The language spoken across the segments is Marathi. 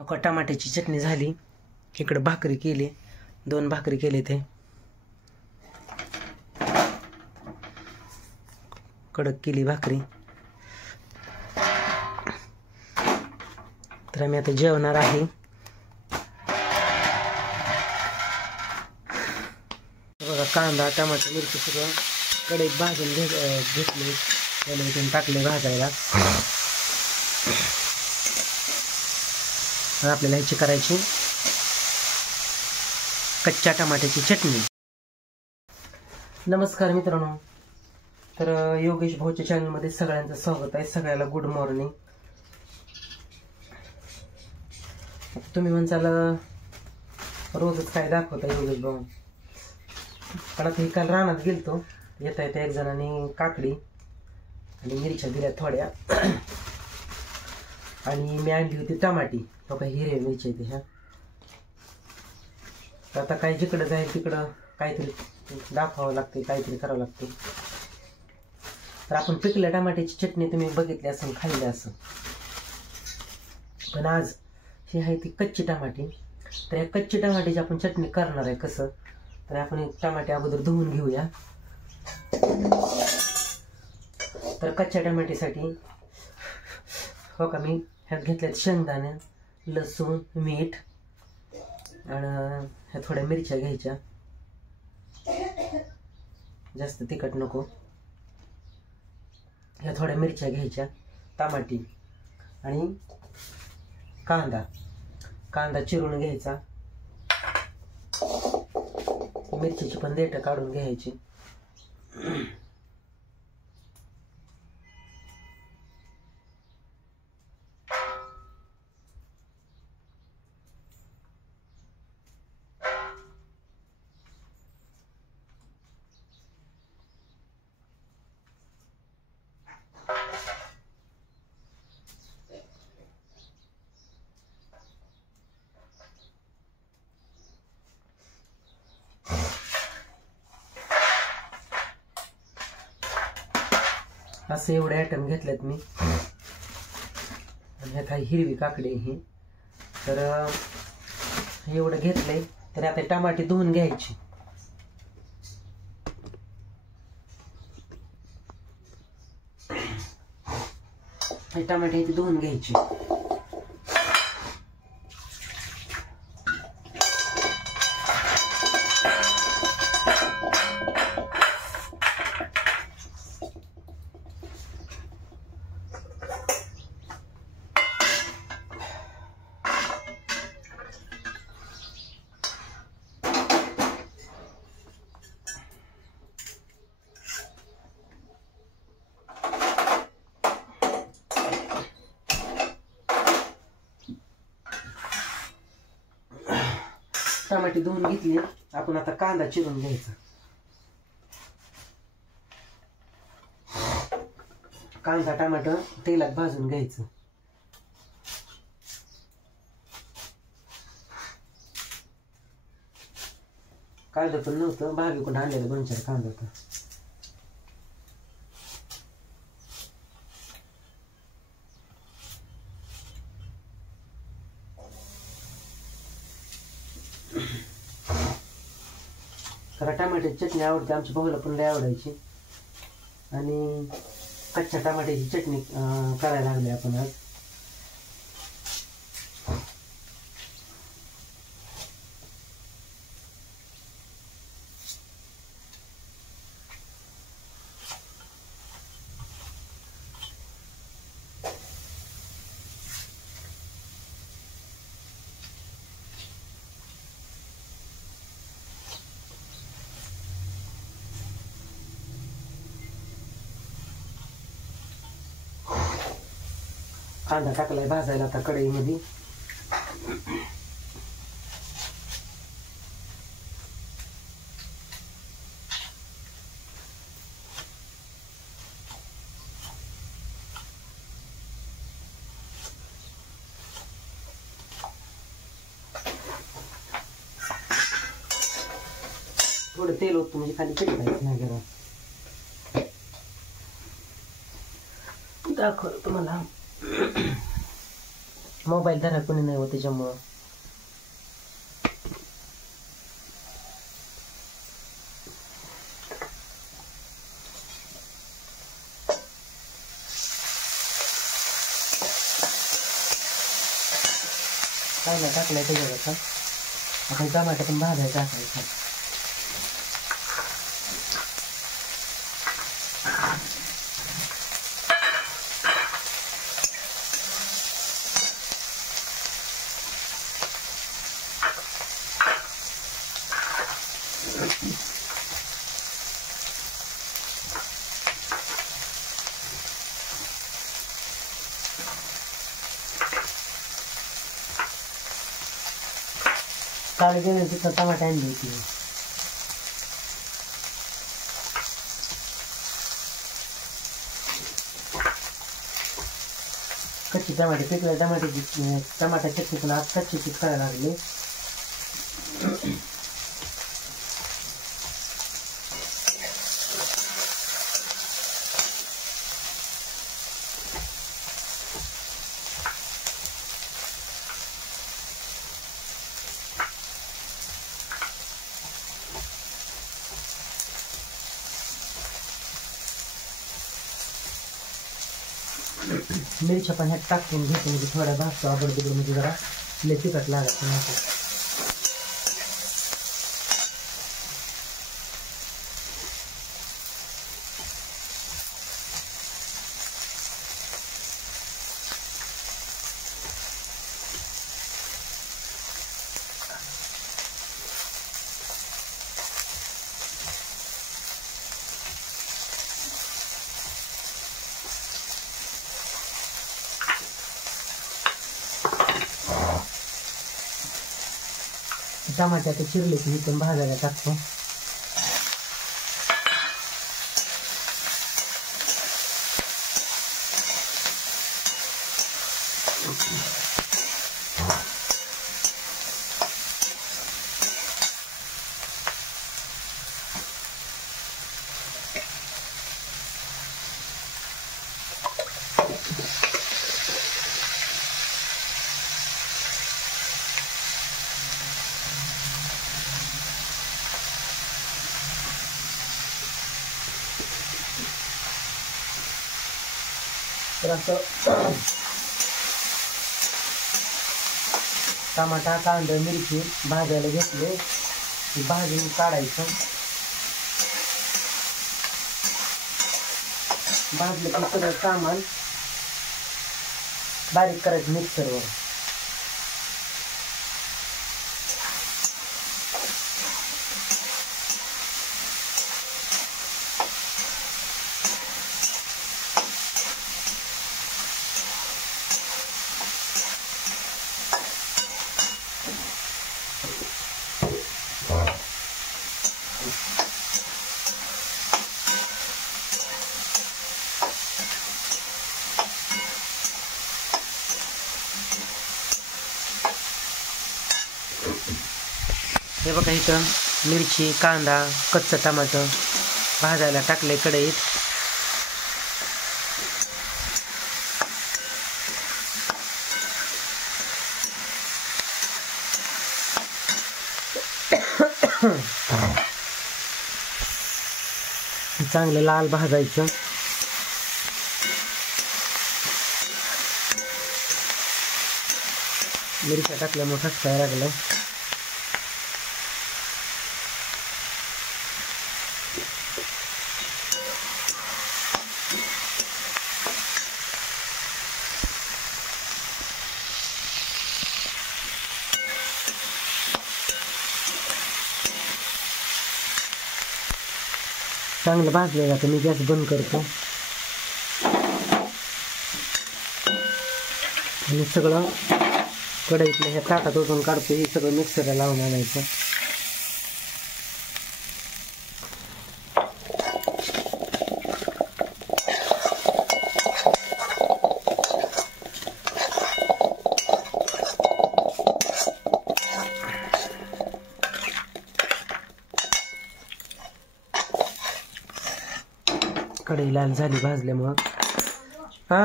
टमाट्याची चटणी झाली. इकडं भाकरी केली, 2 भाकरी केले ते कडक केली भाकरी. तर आम्ही आता जेवणार आहे. बघा कांदा टमाटर मिरची सगळं कढईत भाजून घेतले, त्याला इथून टाकले भाजायला. आपल्याला ह्याची करायची कच्च्या टमाट्याची चटणी. नमस्कार मित्रांनो, तर योगेश भाऊच्या चॅनलमध्ये सगळ्यांचं स्वागत आहे. सगळ्याला गुड मॉर्निंग. तुम्ही म्हणसाल रोजच काय दाखवता योगेश भाऊ, पण आता काल रानात गेलतो. येता येता एक जणांनी काकडी आणि मिरच्या दिल्या थोड्या, आणि मी आणली होती टमाटी. तो काही हिरव्या मिरच्या ते ह्या. तर आता काय जिकडं जाईल तिकडं काहीतरी दाखवावं लागते, काहीतरी करावं लागते. तर आपण पिकल्या टमाट्याची चटणी तुम्ही बघितली असं, खाल्ली असं, पण आज ही आहे ती कच्ची टमाटी. तर या कच्ची टमाट्याची आपण चटणी करणार आहे. कसं तर आपण टमाटे अगोदर धुवून घेऊया. तर कच्च्या टमाट्यासाठी हो का मी ह्यात घेतल्यात शेंगदाणे, लसूण, मीठ आणि ह्या थोड्या मिरच्या घ्यायच्या. जास्त तिखट नको. ह्या थोड्या मिरच्या घ्यायच्या, टमाटी आणि कांदा चिरून घ्यायचा. मिरचीची पण देठं काढून घ्यायची. असे एवढे आयटम घेतलेत मी. आणि ह्यात हिरवी काकडी ही. तर एवढं घेतलंय. तर आता टमाटे धुवून घ्यायची. टमाटे धुवून घ्यायची. टमाटे धुवून घेतली. आपण आता कांदा चिरून घ्यायचा. कांदा टमाटर तेलात भाजून घ्यायचं. कांदा पण नव्हतं, भावीकडून आणलेलं 2-4 कांदा होता. तर टमाट्याची चटणी आवडते, आमच्या भाऊला पण लय आवडायची. आणि कच्च्या टमाट्याची चटणी करायला लागली आपण आज. कांदा टाकलाय भाजायला आता कढईमध्ये. थोडं तेल होतं म्हणजे खाली चिकटायचं नाही. जरा दाखव तुम्हाला. मोबाईल धरा कोणी नाही हो त्याच्यामुळं. कांदा टाकलाय त्याच्यावरचा. आता टमाटर पण भाजायचं टाकायचं. काळे गेले तिथं टमाटे आणली होती. कच्ची टमाटे पिकल्या टमाट्याची टमाटा चटणी पण आज कच्ची करायला लागली. मिरच्या पण ह्यात टाकून घेतो म्हणजे थोड्या भाजतो आबड बिबड म्हणजे जरा लय तिखट लागायचं नाही. टमाट्याचे चिरले की इथून भाजायला टाकतो. तर असं टमाटा कांदा मिरची भाजायला घेतले भाजून काढायचं. भाजलं की सगळं सामान बारीक करायचं मिक्सरवर. हे बघा इथं मिरची कांदा कच्चं टमाटर भाजायला टाकले कढईत. चांगलं लाल भाजायचं. मिरच्या टाकल्यामुळे ठसकायला लागलं. चांगलं भाजलं जातं. मी गॅस बंद करतो आणि सगळं कढईतलं ह्या ताटात ओतून काढतो. हे सगळं मिक्सरला लावून आणायचं. कढई लाल झाली भाजल्यामुळं. हा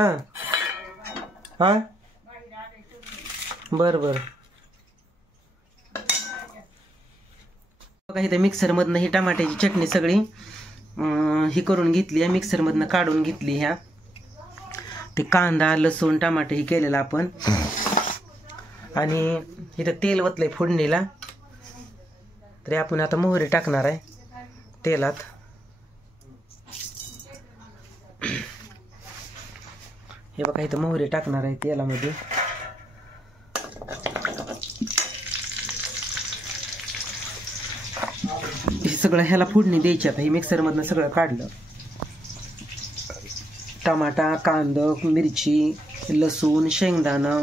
हा बर बर. बघा इथे मिक्सर मधनं ही टमाट्याची चटणी सगळी ही करून घेतली आहे, मिक्सर मधनं काढून घेतली. ह्या ते कांदा लसूण टमाटे ही केलेला आपण. आणि इथं तेल वतलंय फोडणीला. तरी आपण आता मोहरी टाकणार आहे तेलात. हे बघा इथं मोहरी टाकणार आहे तेलामध्ये. हे सगळं ह्याला फोडणी द्यायची. आता हे मिक्सर मधनं सगळं काढलं. टमाटा कांदा मिरची लसूण शेंगदाणा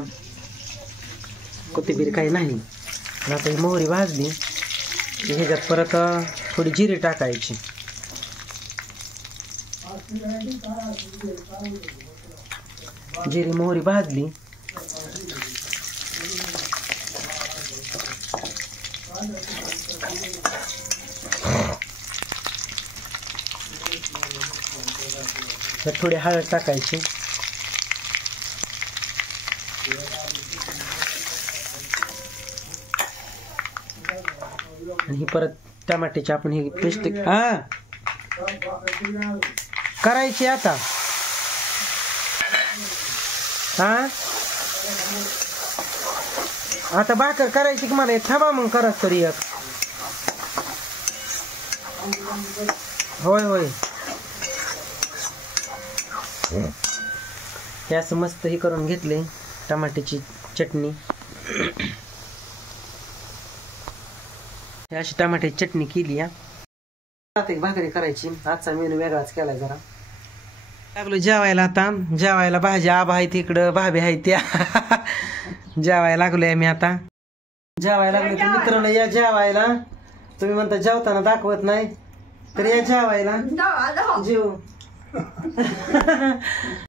कोथिंबीर काही नाही. आता ही मोहरी भाजली. ह्याच्यात परत थोडी जिरे टाकायची. जिरी मोहरी भाजली. त्यात थोडी हळद टाकायची. आणि ही परत टमाट्याची आपण ही पेस्ट करायची आता. आता भाकर करायची की मला थांबा मग कराच तरी एक. होय होय. हे असं मस्त हे करून घेतले टमाट्याची चटणी. हे अशी टमाट्याची चटणी केली. आता एक भाकरी करायची. आजचा मेनू वेगळाच केलाय जरा. लागलो जेवायला. आता जेवायला भाजी आबा आहे तिकडं भाभी आहे त्या जेवायला लागलोय आम्ही आता. जेवायला लागलो तर मित्रांनो या जेवायला. तुम्ही म्हणता जेवताना दाखवत नाही तर या जेवायला. जेव